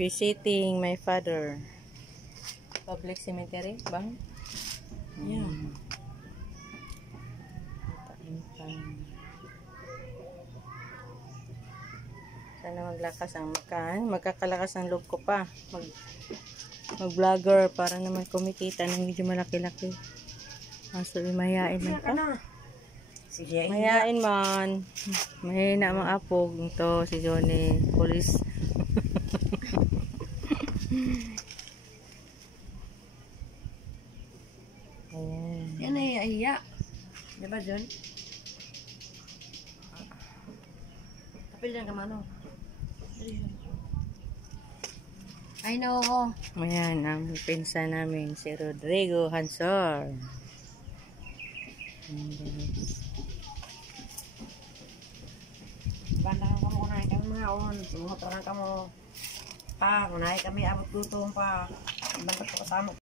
Visiting my father. Public cemetery, bang? Yeah. Sana maglakas ang magkakalakas ang loob ko pa. Mag-vlogger para naman kumikita ng medyo malaki-laki. Kaso mayayain man pa. Mayayain man. Mahina mga apog. Ito si Johnny. Police. Ayan. Yan ay iya. Diba John? Kapil lang kamano. I know. Ayan, ang pinsan namin, si Rodrigo Hansor. Bandang kamu kunay kami mga on. Sumuot orang kamu. Pa, kunay kami abot tutong pa. Bandang ko kasama.